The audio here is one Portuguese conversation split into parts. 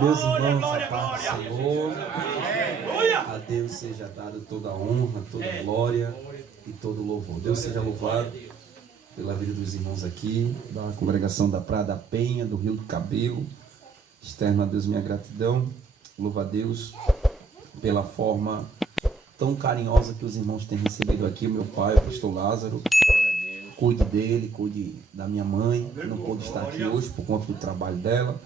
Meus irmãos, a paz do Senhor. A Deus seja dado toda a honra, toda a glória e todo o louvor. Deus seja louvado pela vida dos irmãos aqui, da congregação da Praia da Penha, do Rio do Cabelo. Externo a Deus minha gratidão. Louvo a Deus pela forma tão carinhosa que os irmãos têm recebido aqui. O meu pai, o pastor Lázaro, cuide dele, cuide da minha mãe. Não pôde estar aqui hoje por conta do trabalho dela,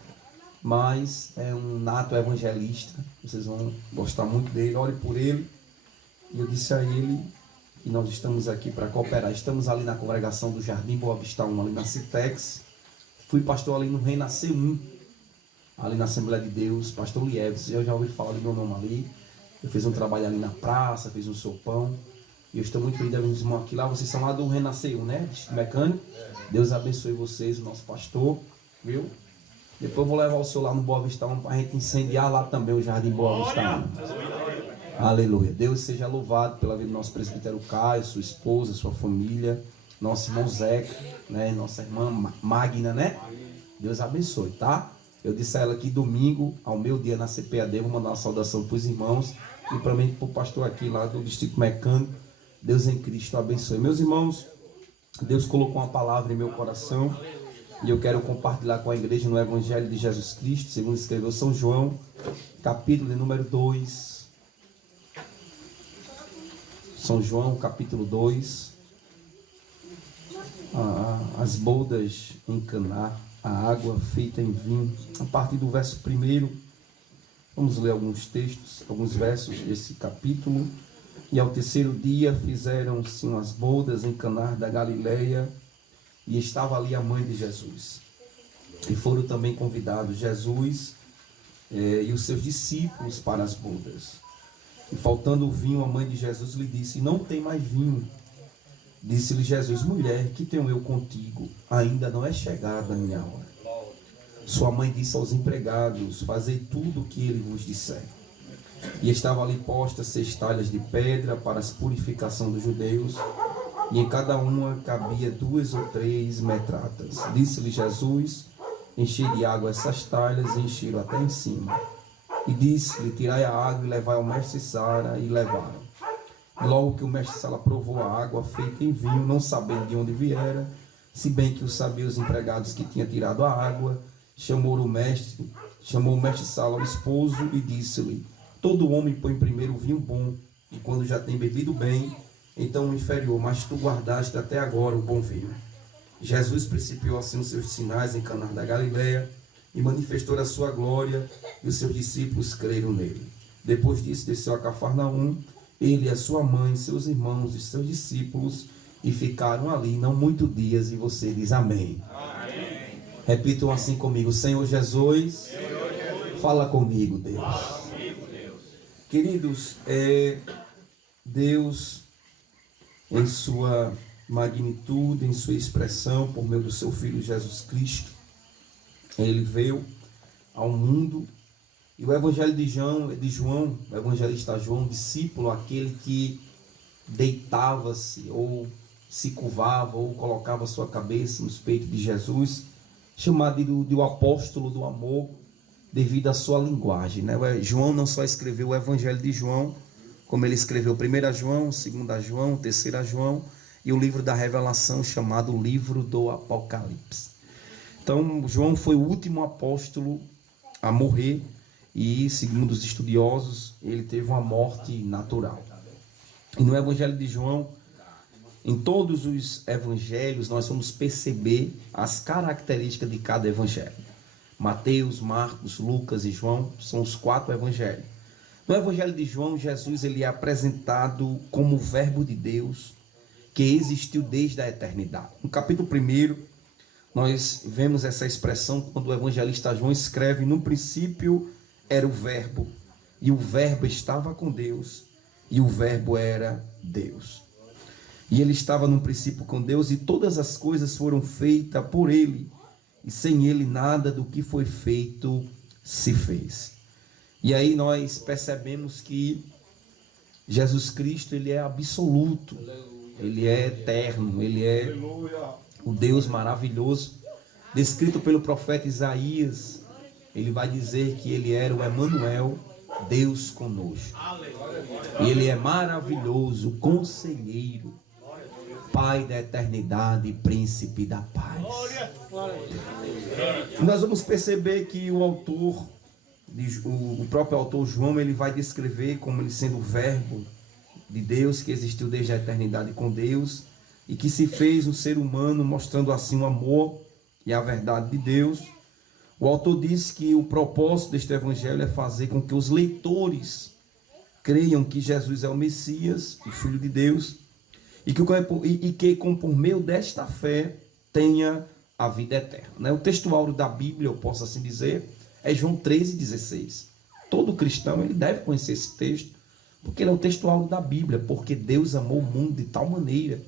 mas é um nato evangelista. Vocês vão gostar muito dele, ore por ele. E eu disse a ele que nós estamos aqui para cooperar. Estamos ali na congregação do Jardim Boa Vista 1, ali na Citex. Fui pastor ali no Renascer 1, ali na Assembleia de Deus, pastor Lieves. Eu já ouvi falar do meu nome ali. Eu fiz um trabalho ali na praça, fiz um sopão. E eu estou muito feliz de ver os irmãos aqui lá. Vocês são lá do Renascer 1, né? Mecânico. Deus abençoe vocês, o nosso pastor, viu? Depois eu vou levar o senhor lá no Boa Vista 1 para a gente incendiar lá também o Jardim Boa Vista 1. Aleluia. Deus seja louvado pela vida do nosso presbítero Caio, sua esposa, sua família, nosso irmão Zeca, né? Nossa irmã Magna, né? Deus abençoe, tá? Eu disse a ela que domingo, ao meu dia na CPAD, vou mandar uma saudação para os irmãos e para mim, para o pastor aqui lá do Distrito Mecânico. Deus em Cristo abençoe. Meus irmãos, Deus colocou uma palavra em meu coração e eu quero compartilhar com a igreja no Evangelho de Jesus Cristo, segundo escreveu São João, capítulo de número 2. São João, capítulo 2. As bodas em Caná, a água feita em vinho. A partir do verso 1, vamos ler alguns textos, alguns versos desse capítulo. E ao terceiro dia fizeram-se umas bodas em Caná da Galileia, e estava ali a mãe de Jesus. E foram também convidados Jesus e os seus discípulos para as bodas. E faltando o vinho, a mãe de Jesus lhe disse: não tem mais vinho. Disse-lhe Jesus: mulher, que tenho eu contigo? Ainda não é chegada a minha hora. Sua mãe disse aos empregados: fazei tudo o que ele vos disser. E estavam ali postas 6 talhas de pedra para a purificação dos judeus, e em cada uma cabia 2 ou 3 metratas. Disse-lhe Jesus: enchei de água essas talhas, e encheram até em cima. E disse-lhe: tirai a água e levai ao mestre Sala, e levaram. Logo que o mestre Sala provou a água feita em vinho, não sabendo de onde viera, se bem que o sabiam os empregados que tinha tirado a água, chamou o mestre Sala ao esposo e disse-lhe: todo homem põe primeiro o vinho bom, e quando já tem bebido bem, então o inferior, mas tu guardaste até agora o bom vinho. Jesus principiou assim os seus sinais em Caná da Galileia, e manifestou a sua glória, e os seus discípulos creram nele. Depois disso, desceu a Cafarnaum, ele, a sua mãe, seus irmãos e seus discípulos, e ficaram ali não muitos dias, e você diz amém. Amém. Repitam assim comigo: Senhor Jesus, fala comigo, Deus. Queridos, Deus, em sua magnitude, em sua expressão, por meio do seu Filho Jesus Cristo, ele veio ao mundo. E o Evangelho de João, o evangelista João, discípulo, aquele que deitava-se ou se curvava ou colocava sua cabeça nos peitos de Jesus, chamado de o apóstolo do amor, devido à sua linguagem, né? João não só escreveu o Evangelho de João, como ele escreveu 1 João, 2 João, 3 João e o livro da Revelação, chamado Livro do Apocalipse. Então, João foi o último apóstolo a morrer e, segundo os estudiosos, ele teve uma morte natural. E no Evangelho de João, em todos os evangelhos, nós vamos perceber as características de cada evangelho. Mateus, Marcos, Lucas e João são os 4 evangelhos. No Evangelho de João, Jesus ele é apresentado como o Verbo de Deus que existiu desde a eternidade. No capítulo 1, nós vemos essa expressão quando o evangelista João escreve: no princípio era o Verbo, e o Verbo estava com Deus, e o Verbo era Deus. E ele estava no princípio com Deus, e todas as coisas foram feitas por ele, e sem ele nada do que foi feito se fez. E aí nós percebemos que Jesus Cristo, ele é absoluto, ele é eterno, ele é o Deus maravilhoso, descrito pelo profeta Isaías, ele vai dizer que ele era o Emanuel, Deus conosco. Ele é maravilhoso, conselheiro, Pai da eternidade, príncipe da paz. Nós vamos perceber que o autor, o próprio autor João, ele vai descrever como ele sendo o verbo de Deus, que existiu desde a eternidade com Deus, e que se fez um ser humano, mostrando assim o amor e a verdade de Deus. O autor diz que o propósito deste evangelho é fazer com que os leitores creiam que Jesus é o Messias, o Filho de Deus, e que por meio desta fé tenha a vida eterna. O texto áureo da Bíblia, eu posso assim dizer, é João 13,16. Todo cristão ele deve conhecer esse texto, porque ele é o texto áureo da Bíblia, porque Deus amou o mundo de tal maneira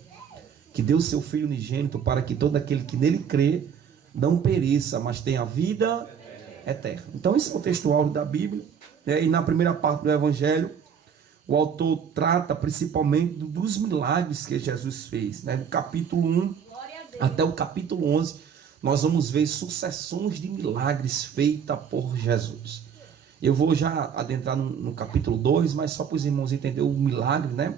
que deu seu Filho unigênito para que todo aquele que nele crê não pereça, mas tenha vida eterna. Então esse é o texto áureo da Bíblia, né? E na primeira parte do Evangelho, o autor trata principalmente dos milagres que Jesus fez, né? Do capítulo 1 até o capítulo 11, nós vamos ver sucessões de milagres feitas por Jesus. Eu vou já adentrar no capítulo 2, mas só para os irmãos entenderem o milagre, né?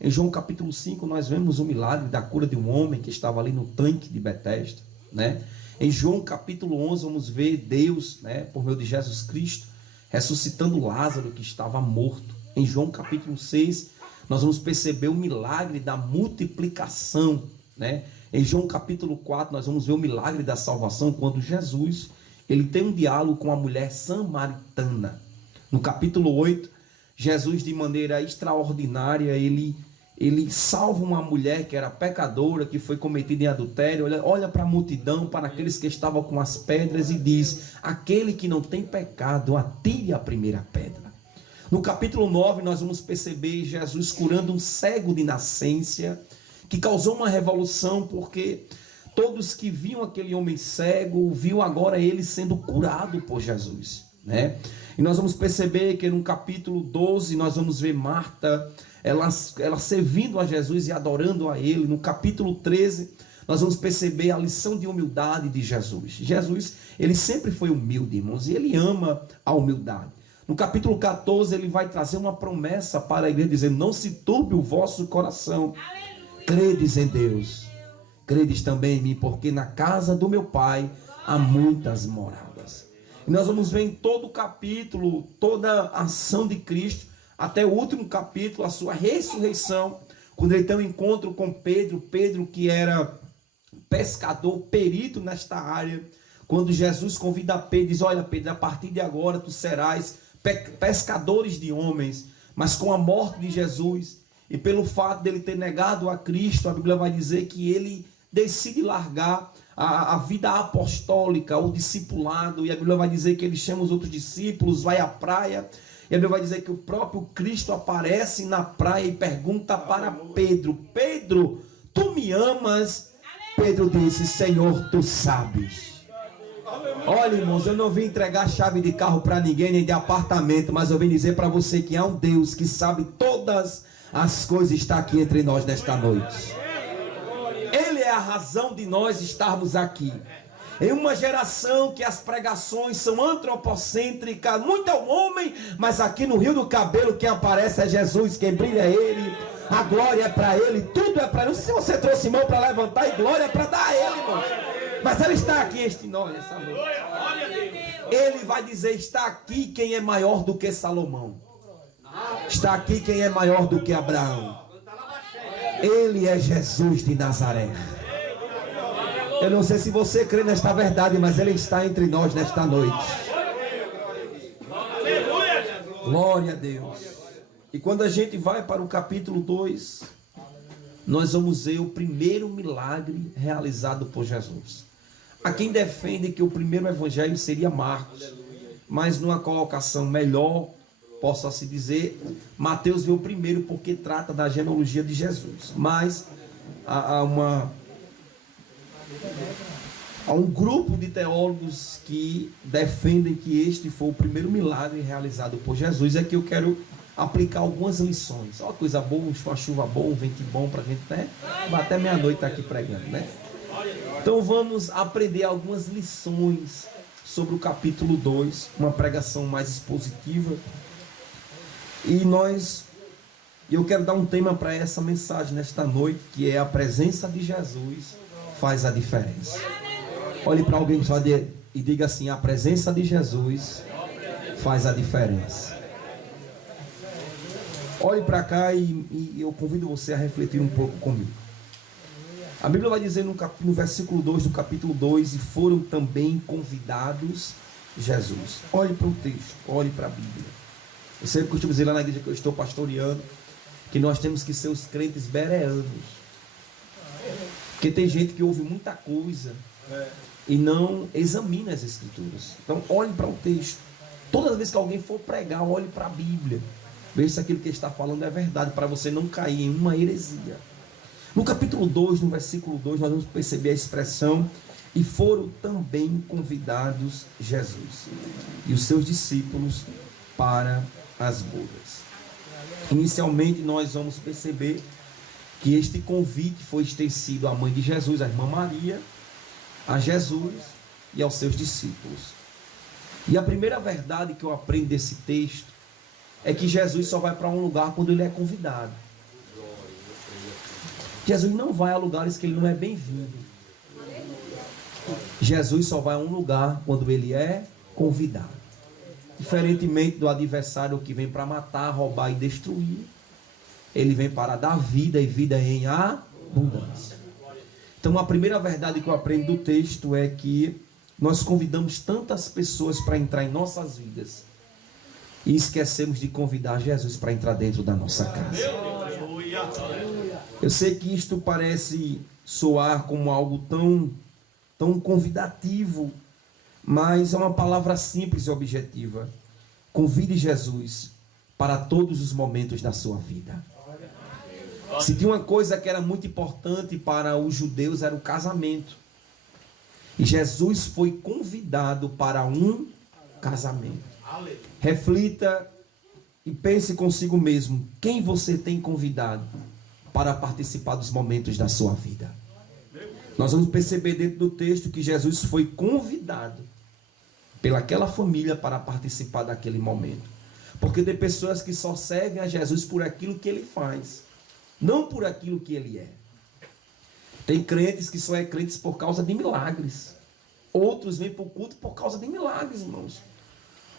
Em João capítulo 5, nós vemos o milagre da cura de um homem que estava ali no tanque de Betesda, né? Em João capítulo 11, vamos ver Deus, né, por meio de Jesus Cristo, ressuscitando Lázaro que estava morto. Em João capítulo 6, nós vamos perceber o milagre da multiplicação, né? Em João capítulo 4, nós vamos ver o milagre da salvação, quando Jesus ele tem um diálogo com a mulher samaritana. No capítulo 8, Jesus, de maneira extraordinária, ele salva uma mulher que era pecadora, que foi cometida em adultério. Olha para a multidão, para aqueles que estavam com as pedras e diz: aquele que não tem pecado, atire a primeira pedra. No capítulo 9, nós vamos perceber Jesus curando um cego de nascença, que causou uma revolução, porque todos que viam aquele homem cego, viam agora ele sendo curado por Jesus, né? E nós vamos perceber que no capítulo 12, nós vamos ver Marta, ela servindo a Jesus e adorando a ele. No capítulo 13, nós vamos perceber a lição de humildade de Jesus. Jesus, ele sempre foi humilde, irmãos, e ele ama a humildade. No capítulo 14, ele vai trazer uma promessa para a igreja, dizendo: não se turbe o vosso coração. Aleluia. Credes em Deus, credes também em mim, porque na casa do meu Pai há muitas moradas. E nós vamos ver em todo o capítulo, toda a ação de Cristo, até o último capítulo, a sua ressurreição, quando ele tem um encontro com Pedro, que era pescador, perito nesta área. Quando Jesus convida Pedro, diz: olha Pedro, a partir de agora tu serás pescadores de homens. Mas com a morte de Jesus e pelo fato dele ter negado a Cristo, a Bíblia vai dizer que ele decide largar a vida apostólica, o discipulado, e a Bíblia vai dizer que ele chama os outros discípulos, vai à praia, e a Bíblia vai dizer que o próprio Cristo aparece na praia e pergunta para Pedro: Pedro, tu me amas? Pedro disse: Senhor, tu sabes. Olha, irmãos, eu não vim entregar chave de carro para ninguém, nem de apartamento, mas eu vim dizer para você que há um Deus que sabe todas as coisas, está aqui entre nós nesta noite. Ele é a razão de nós estarmos aqui. Em uma geração que as pregações são antropocêntricas, muito é o homem, mas aqui no Rio do Cabelo quem aparece é Jesus, quem brilha é Ele, a glória é para Ele, tudo é para Ele. Não sei se você trouxe mão para levantar e glória é para dar a Ele, irmão. Mas Ele está aqui entre nós essa noite. Ele vai dizer: está aqui quem é maior do que Salomão. Está aqui quem é maior do que Abraão. Ele é Jesus de Nazaré. Eu não sei se você crê nesta verdade, mas Ele está entre nós nesta noite. Glória a Deus. E quando a gente vai para o capítulo 2, nós vamos ver o primeiro milagre realizado por Jesus. Há quem defende que o primeiro evangelho seria Marcos, mas numa colocação melhor, posso assim dizer, Mateus veio primeiro porque trata da genealogia de Jesus. Mas há um grupo de teólogos que defendem que este foi o primeiro milagre realizado por Jesus. É que eu quero aplicar algumas lições. Ó, coisa boa, uma chuva boa, um vento bom para a gente, né? Até meia-noite estar aqui pregando, né? Então vamos aprender algumas lições sobre o capítulo 2, uma pregação mais expositiva. E eu quero dar um tema para essa mensagem nesta noite, que é a presença de Jesus faz a diferença. Olhe para alguém e diga assim: a presença de Jesus faz a diferença. Olhe para cá e eu convido você a refletir um pouco comigo. A Bíblia vai dizer no versículo 2 do capítulo 2: e foram também convidados Jesus. Olhe para o texto, olhe para a Bíblia. Eu sempre costumo dizer lá na igreja que eu estou pastoreando, que nós temos que ser os crentes bereanos. Porque tem gente que ouve muita coisa e não examina as Escrituras. Então olhe para o texto. Todas as vezes que alguém for pregar, olhe para a Bíblia. Veja se aquilo que ele está falando é verdade, para você não cair em uma heresia. No capítulo 2, no versículo 2, nós vamos perceber a expressão: e foram também convidados Jesus e os seus discípulos para as bodas. Inicialmente nós vamos perceber que este convite foi extensivo à mãe de Jesus, a irmã Maria, a Jesus e aos seus discípulos. E a primeira verdade que eu aprendo desse texto é que Jesus só vai para um lugar quando ele é convidado. Jesus não vai a lugares que ele não é bem-vindo. Jesus só vai a um lugar quando ele é convidado. Diferentemente do adversário que vem para matar, roubar e destruir, ele vem para dar vida e vida em abundância. Então a primeira verdade que eu aprendo do texto é que nós convidamos tantas pessoas para entrar em nossas vidas e esquecemos de convidar Jesus para entrar dentro da nossa casa. Eu sei que isto parece soar como algo tão convidativo, mas é uma palavra simples e objetiva. Convide Jesus para todos os momentos da sua vida. Se tinha uma coisa que era muito importante para os judeus, era o casamento. E Jesus foi convidado para um casamento. Reflita e pense consigo mesmo: quem você tem convidado para participar dos momentos da sua vida? Nós vamos perceber dentro do texto que Jesus foi convidado pelaquela família para participar daquele momento. Porque tem pessoas que só servem a Jesus por aquilo que ele faz, não por aquilo que ele é. Tem crentes que só é crentes por causa de milagres. Outros vêm para o culto por causa de milagres, irmãos.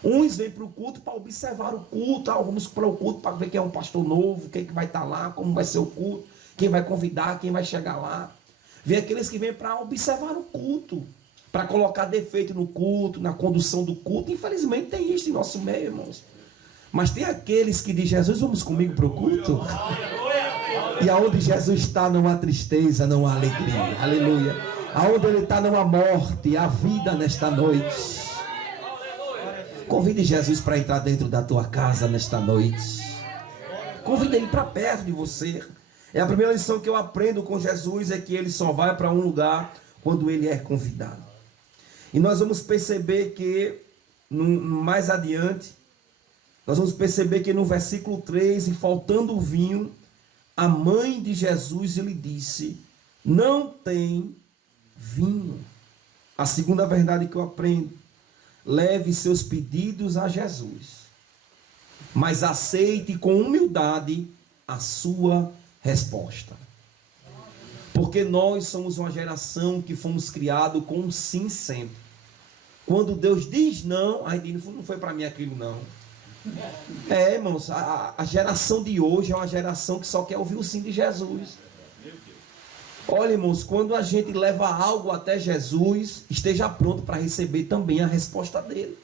Uns vêm para o culto para observar o culto. Vamos para o culto para ver quem é um pastor novo, quem que vai estar lá, como vai ser o culto, quem vai convidar, quem vai chegar lá. Vem aqueles que vêm para observar o culto, para colocar defeito no culto, na condução do culto. Infelizmente tem isso em nosso meio, irmãos. Mas tem aqueles que dizem: Jesus, vamos comigo para o culto? E aonde Jesus está não há tristeza, não há alegria. Aleluia. Aonde ele está não há morte, há vida nesta noite. Convide Jesus para entrar dentro da tua casa nesta noite. Convide ele para perto de você. É a primeira lição que eu aprendo com Jesus, é que ele só vai para um lugar quando ele é convidado. E nós vamos perceber que mais adiante, nós vamos perceber que no versículo 3, e faltando o vinho, a mãe de Jesus lhe disse: não tem vinho. A segunda verdade que eu aprendo: leve seus pedidos a Jesus, mas aceite com humildade a sua resposta. Porque nós somos uma geração que fomos criados com um sim sempre. Quando Deus diz não, aí não foi para mim aquilo não. Irmãos, a geração de hoje é uma geração que só quer ouvir o sim de Jesus. Olha, irmãos, quando a gente leva algo até Jesus, esteja pronto para receber também a resposta dele.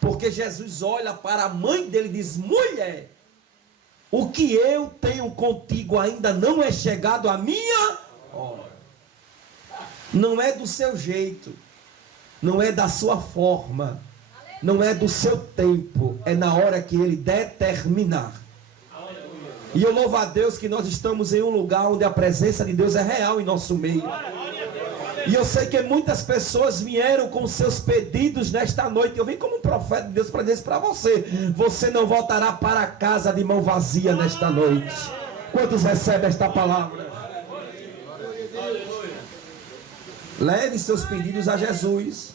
Porque Jesus olha para a mãe dele e diz: mulher, o que eu tenho contigo ainda não é chegado à minha hora. Não é do seu jeito, não é da sua forma, não é do seu tempo, é na hora que ele determinar. E eu louvo a Deus que nós estamos em um lugar onde a presença de Deus é real em nosso meio. E eu sei que muitas pessoas vieram com seus pedidos nesta noite. Eu vim como um profeta de Deus para dizer isso para você: você não voltará para casa de mão vazia nesta noite. Quantos recebem esta palavra? Leve seus pedidos a Jesus,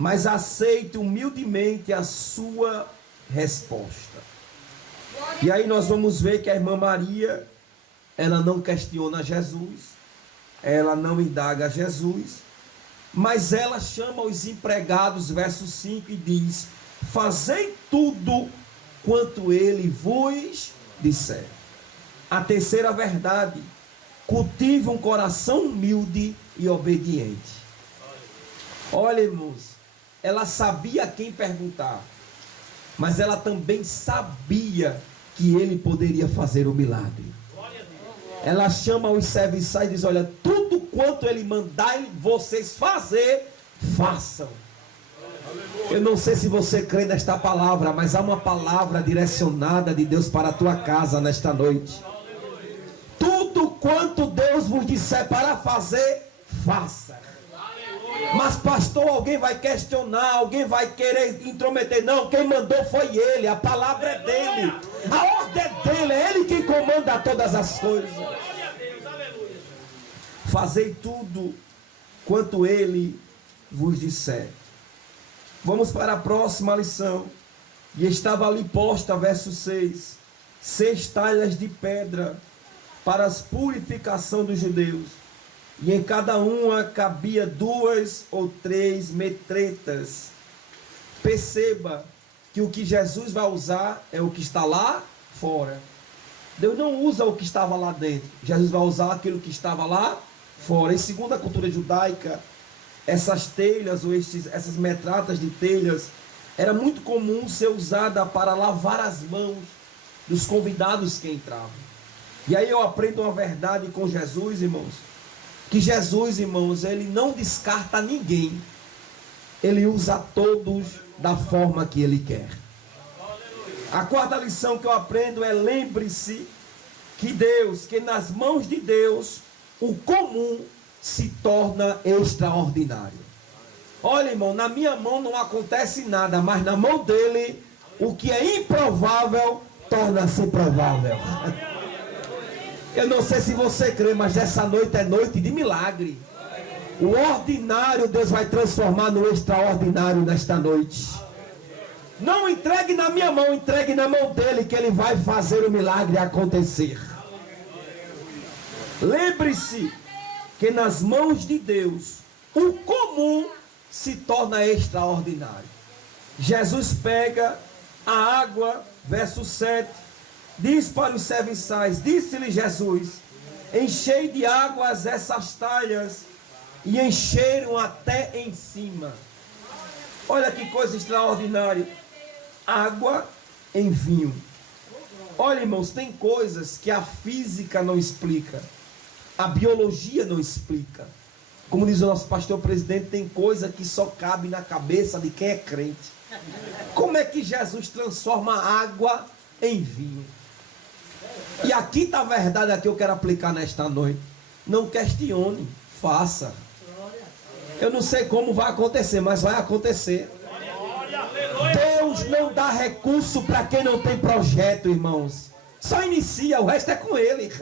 mas aceite humildemente a sua resposta. E aí nós vamos ver que a irmã Maria, ela não questiona Jesus, ela não indaga Jesus, mas ela chama os empregados, verso 5, e diz: fazei tudo quanto ele vos disser. A terceira verdade: cultive um coração humilde e obediente. Olha, irmãos, ela sabia a quem perguntar, mas ela também sabia que ele poderia fazer o milagre. Ela chama os serviçais e diz: olha, tudo quanto ele mandar vocês fazer, façam. Eu não sei se você crê nesta palavra, mas há uma palavra direcionada de Deus para a tua casa nesta noite. Tudo quanto Deus vos disser para fazer, faça. Mas pastor, alguém vai questionar, alguém vai querer intrometer. Não, quem mandou foi ele, a palavra é dele, a ordem é dele, é ele quem comanda todas as coisas. Fazei tudo quanto ele vos disser. Vamos para a próxima lição. E estava ali posta, verso 6, 6 talhas de pedra para a purificação dos judeus, e em cada uma cabia 2 ou 3 metretas. Perceba que o que Jesus vai usar é o que está lá fora. Deus não usa o que estava lá dentro, Jesus vai usar aquilo que estava lá fora. E segundo a cultura judaica, essas telhas ou essas metratas de telhas era muito comum ser usada para lavar as mãos dos convidados que entravam. E aí eu aprendo uma verdade com Jesus, irmãos, que Jesus, irmãos, ele não descarta ninguém, ele usa todos da forma que ele quer. A quarta lição que eu aprendo é: lembre-se que nas mãos de Deus o comum se torna extraordinário. Olha, irmão, na minha mão não acontece nada, mas na mão dele o que é improvável torna-se provável. Eu não sei se você crê, mas essa noite é noite de milagre. O ordinário Deus vai transformar no extraordinário nesta noite. Não entregue na minha mão, entregue na mão dele, que ele vai fazer o milagre acontecer. Lembre-se que nas mãos de Deus o comum se torna extraordinário. Jesus pega a água, verso 7, diz para os serviçais: disse-lhe Jesus: enchei de águas essas talhas, e encheram até em cima. Olha que coisa extraordinária. Água em vinho. Olha, irmãos, tem coisas que a física não explica, a biologia não explica. Como diz o nosso pastor presidente, tem coisa que só cabe na cabeça de quem é crente. Como é que Jesus transforma água em vinho? E aqui está a verdade que eu quero aplicar nesta noite. Não questione, faça. Eu não sei como vai acontecer, mas vai acontecer. Deus não dá recurso para quem não tem projeto, irmãos. Só inicia, o resto é com ele.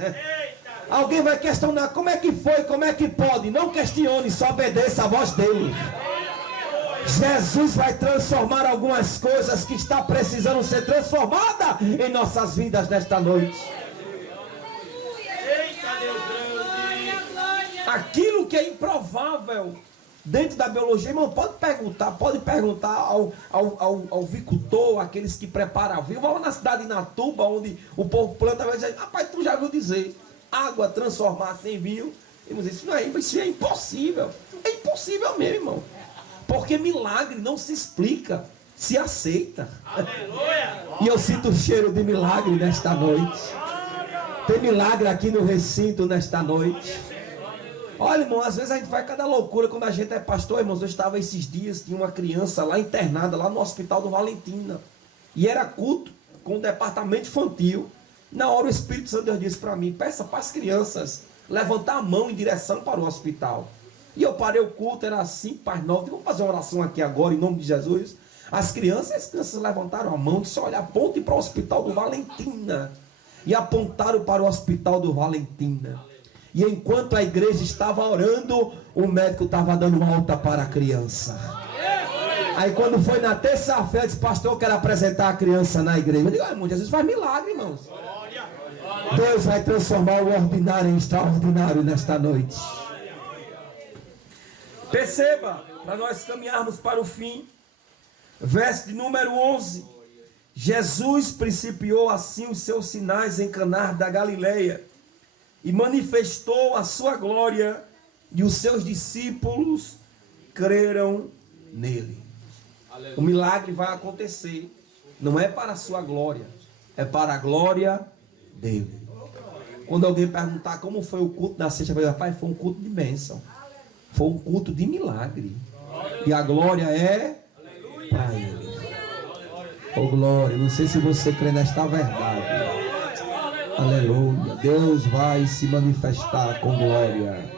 Alguém vai questionar: como é que foi, como é que pode? Não questione, só obedeça a voz dele. Jesus vai transformar algumas coisas que está precisando ser transformada em nossas vidas nesta noite. Aquilo que é improvável dentro da biologia, irmão, pode perguntar ao vicultor, aqueles que preparam vinho. Vamos na cidade de Natuba, onde o povo planta, vai dizer: rapaz, tu já viu dizer água transformar-se em vinho? Irmãos, isso é impossível. É impossível mesmo, irmão. Porque milagre não se explica, se aceita. Aleluia. E eu sinto o cheiro de milagre nesta noite. Tem milagre aqui no recinto nesta noite. Olha, irmão, às vezes a gente vai cada loucura quando a gente é pastor, irmãos. Eu estava esses dias, tinha uma criança lá internada, lá no hospital do Valentina. E era culto com o departamento infantil. Na hora o Espírito Santo Deus disse para mim: peça para as crianças levantar a mão em direção para o hospital. E eu parei o culto, era 5 para as 9. Vamos fazer uma oração aqui agora, em nome de Jesus. As crianças levantaram a mão, disse: olha, aponte para o hospital do Valentina. E apontaram para o hospital do Valentina. E enquanto a igreja estava orando, o médico estava dando alta para a criança. Aí quando foi na terça-feira, disse, pastor, eu quero apresentar a criança na igreja. Eu digo, irmão, Jesus faz milagre, irmãos. Deus vai transformar o ordinário em extraordinário nesta noite. Perceba, para nós caminharmos para o fim, verso de número 11. Jesus principiou assim os seus sinais em Caná da Galileia e manifestou a sua glória, e os seus discípulos creram nele. O milagre vai acontecer, não é para a sua glória, é para a glória dele. Quando alguém perguntar como foi o culto da sexta, vai dizer, rapaz, foi um culto de bênção, foi um culto de milagre, e a glória é para ele. Oh glória, não sei se você crê nesta verdade. Aleluia, Deus vai se manifestar com glória.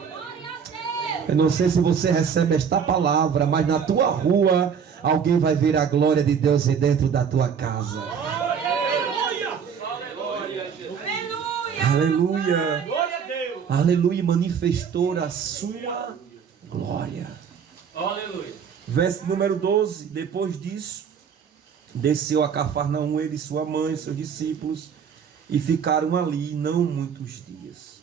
Eu não sei se você recebe esta palavra, mas na tua rua alguém vai ver a glória de Deus dentro da tua casa. Aleluia. Aleluia, manifestou a sua glória. Verso número 12. Depois disso, desceu a Cafarnaum, ele e sua mãe, seus discípulos, e ficaram ali não muitos dias.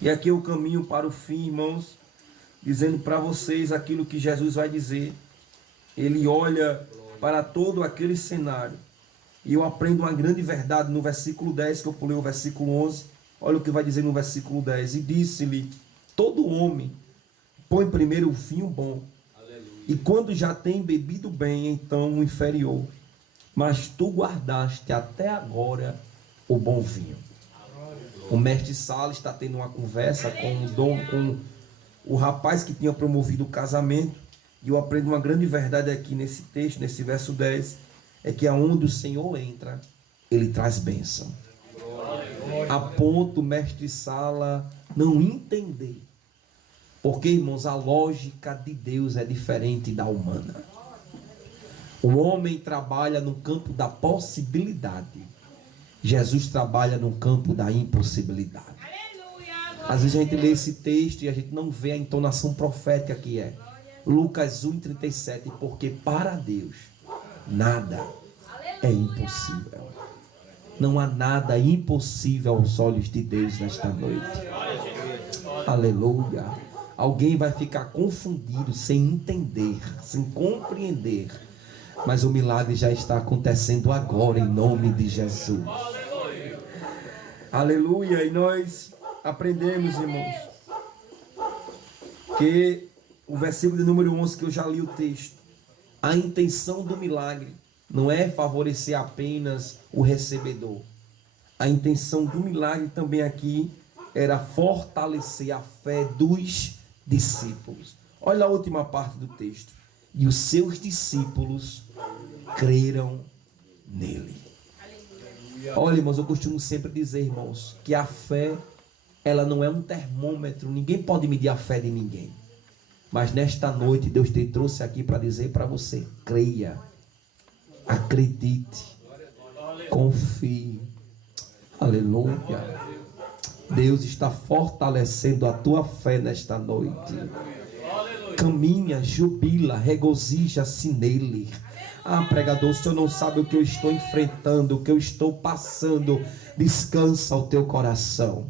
E aqui eu caminho para o fim, irmãos, dizendo para vocês aquilo que Jesus vai dizer. Ele olha para todo aquele cenário, e eu aprendo uma grande verdade no versículo 10, que eu pulei o versículo 11. Olha o que vai dizer no versículo 10. E disse-lhe, todo homem põe primeiro o vinho bom, e quando já tem bebido bem, então o inferior. Mas tu guardaste até agora o bom vinho. O mestre Sala está tendo uma conversa com o rapaz que tinha promovido o casamento. E eu aprendo uma grande verdade aqui nesse texto, nesse verso 10. É que aonde o Senhor entra, Ele traz bênção. A ponto o mestre Sala não entender. Porque, irmãos, a lógica de Deus é diferente da humana. O homem trabalha no campo da possibilidade. Jesus trabalha no campo da impossibilidade. Às vezes a gente lê esse texto e a gente não vê a entonação profética que é. Lucas 1,37. Porque para Deus nada é impossível. Não há nada impossível aos olhos de Deus nesta noite. Aleluia. Alguém vai ficar confundido, sem entender, sem compreender. Mas o milagre já está acontecendo agora, em nome de Jesus. Aleluia. E nós aprendemos, irmãos, que o versículo de número 11, que eu já li o texto, a intenção do milagre não é favorecer apenas o recebedor. A intenção do milagre também aqui era fortalecer a fé dos discípulos. Olha a última parte do texto. E os seus discípulos creram nele. Olha, irmãos, eu costumo sempre dizer, irmãos, que a fé, ela não é um termômetro. Ninguém pode medir a fé de ninguém. Mas nesta noite Deus te trouxe aqui para dizer para você: creia, acredite, confie. Aleluia. Deus está fortalecendo a tua fé nesta noite. Caminha, jubila, regozija-se nele. Ah, pregador, o senhor não sabe o que eu estou enfrentando, o que eu estou passando. Descansa o teu coração.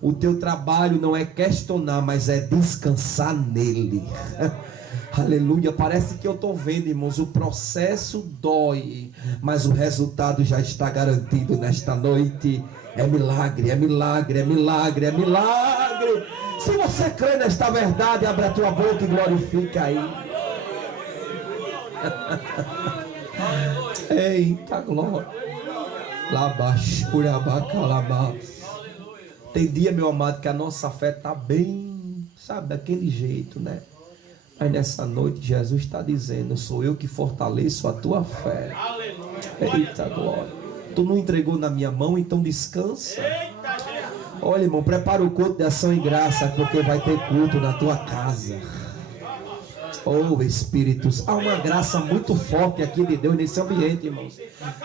O teu trabalho não é questionar, mas é descansar nele. Aleluia. Parece que eu estou vendo, irmãos, o processo dói, mas o resultado já está garantido nesta noite. É milagre, é milagre, é milagre, é milagre. Se você crê nesta verdade, abre a tua boca e glorifica aí. Eita glória. Tem dia, meu amado, que a nossa fé está bem, sabe, daquele jeito, né? Mas nessa noite Jesus está dizendo: sou eu que fortaleço a tua fé. Eita glória. Tu não entregou na minha mão, então descansa. Olha, irmão, prepara o culto de ação e graça, porque vai ter culto na tua casa. Oh, Espíritos, há uma graça muito forte aqui de Deus nesse ambiente, irmãos.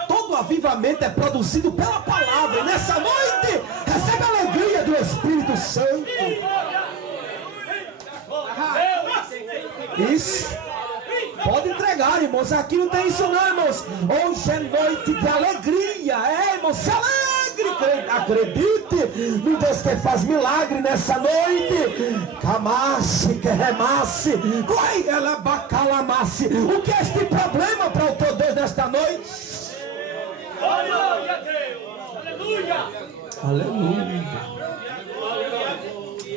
Todo avivamento é produzido pela palavra. E nessa noite, recebe a alegria do Espírito Santo. Isso. Pode entregar. pegar, irmãos. Aqui não tem isso não, irmãos. Hoje é noite de alegria. Irmãos, se alegre. Acredite no Deus que faz milagre nessa noite. Camasse, que remasse. Coi, ela bacalamasse. O que é este problema para o teu Deus nesta noite? Aleluia, Deus. Aleluia. Aleluia.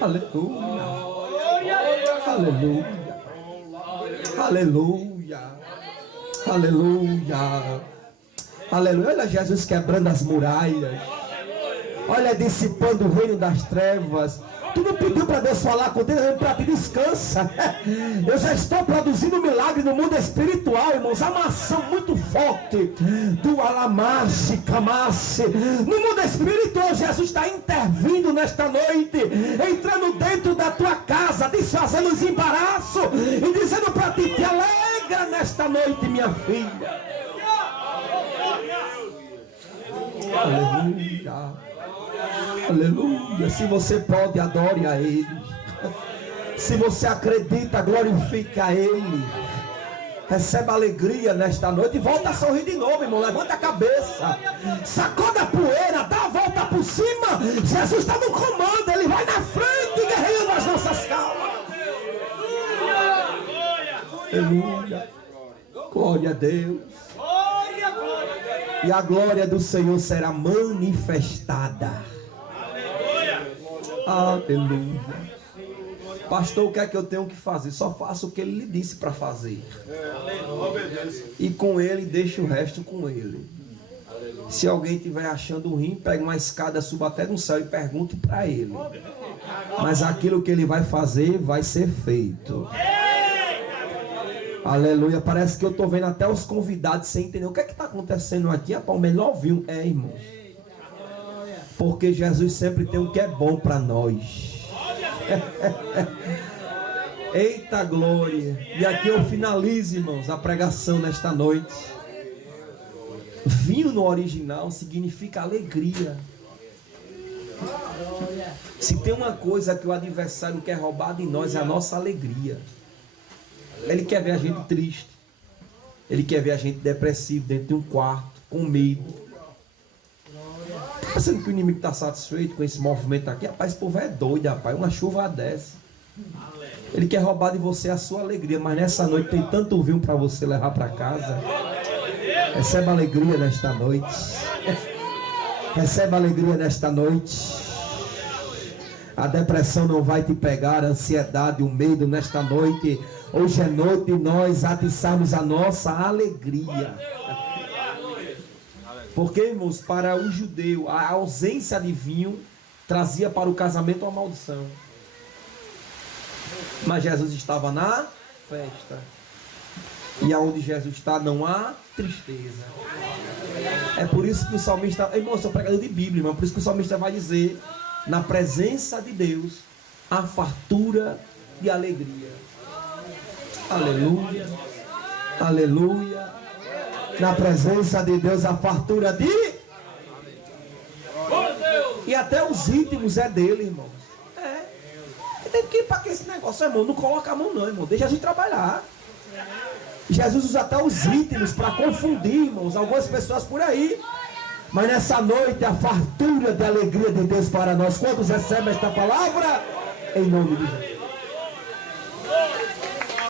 Aleluia. Aleluia. Aleluia. Aleluia. Aleluia. Olha Jesus quebrando as muralhas. Olha dissipando o reino das trevas. Tu não pediu para Deus falar com Deus, para te descansa. Eu já estou produzindo um milagre no mundo espiritual, irmãos. Uma ação muito forte. Do alamasse, camasse. No mundo espiritual, Jesus está intervindo nesta noite, entrando dentro da tua casa, desfazendo os embaraços e dizendo para ti: te alegra nesta noite, minha filha. Aleluia. Aleluia. Se você pode, adore a Ele. Se você acredita, glorifique a Ele. Receba alegria nesta noite e volta a sorrir de novo, irmão. Levanta a cabeça, sacoda a poeira, dá a volta por cima. Jesus está no comando, Ele vai na frente, guerreando as nossas causas. Aleluia. Glória a Deus. E a glória do Senhor será manifestada. Aleluia. Pastor, o que é que eu tenho que fazer? Só faça o que Ele lhe disse para fazer. E com Ele, deixa o resto com Ele. Se alguém estiver achando ruim, pega uma escada, suba até no céu e pergunte para Ele. Mas aquilo que Ele vai fazer, vai ser feito. Aleluia. Parece que eu estou vendo até os convidados sem entender o que é que está acontecendo aqui. Rapaz, o melhor viu. Irmãos. Porque Jesus sempre tem o que é bom para nós. Eita glória. E aqui eu finalizo, irmãos, a pregação nesta noite. Vinho no original significa alegria. Se tem uma coisa que o adversário quer roubar de nós, é a nossa alegria. Ele quer ver a gente triste. Ele quer ver a gente depressivo dentro de um quarto, com medo. Pensando que o inimigo está satisfeito com esse movimento aqui? Rapaz, esse povo é doido, rapaz. Uma chuva dessa. Ele quer roubar de você a sua alegria. Mas nessa noite tem tanto vinho para você levar para casa. Receba alegria nesta noite. Receba alegria nesta noite. A depressão não vai te pegar, a ansiedade, o medo nesta noite. Hoje é noite de nós atiçarmos a nossa alegria. Porque, irmãos, para o judeu, a ausência de vinho trazia para o casamento uma maldição. Mas Jesus estava na festa. E aonde Jesus está não há tristeza. É por isso que o salmista... Irmão, eu sou pregador de Bíblia, irmão. Por isso que o salmista vai dizer: na presença de Deus há fartura de alegria. Aleluia. Aleluia. Na presença de Deus há fartura de... E até os íntimos é dele, irmão. Tem que ir para que esse negócio, irmão. Não coloca a mão não, irmão. Deixa Jesus trabalhar. Jesus usa até os íntimos para confundir, irmãos, algumas pessoas por aí. Mas nessa noite a fartura de alegria de Deus para nós. Quantos recebem esta palavra? Em nome de Jesus.